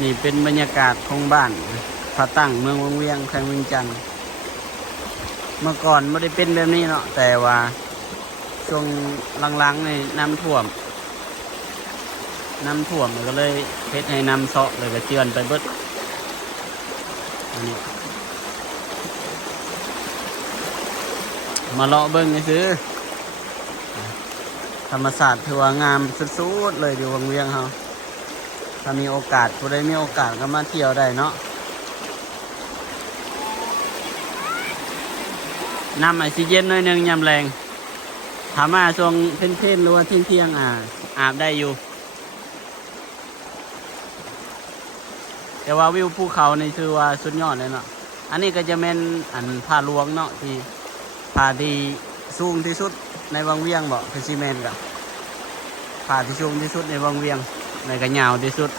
นี่เป็นบรรยากาศของบ้านผาตั้งเมืองวังเวียงแขวงเวียงจันทน์เมื่อก่อนไม่ได้เป็นแบบนี้เนาะแต่ว่าช่วงหลังๆในน้ำท่วมก็เลยเฮ็ดให้น้ำเซาะเลยก็เจือนไปเบิดอันนี้มาเลาะเบิ้งซื้อธรรมศาสตร์ถือว่างามสุดๆเลยอยู่วังเวียงเขาถ้ามีโอกาสผู้ใดมีโอกาสก็มาเที่ยวได้เนาะน้ำไอซิเย็นหน่อยนึงยามแรงถามว่าช่วงเพ่นๆหรือว่าเที่ยงอาบได้อยู่แต่ว่าวิวภูเขานี่คือว่าสุดยอดเลยเนาะอันนี้ก็จะเป็นอันผาหลวงเนาะที่ผาที่สูงที่สุดในวังเวียงบอกคือซีเมนต์กับผาที่สูงที่สุดในวังเวียงในก็ยาวที่สุด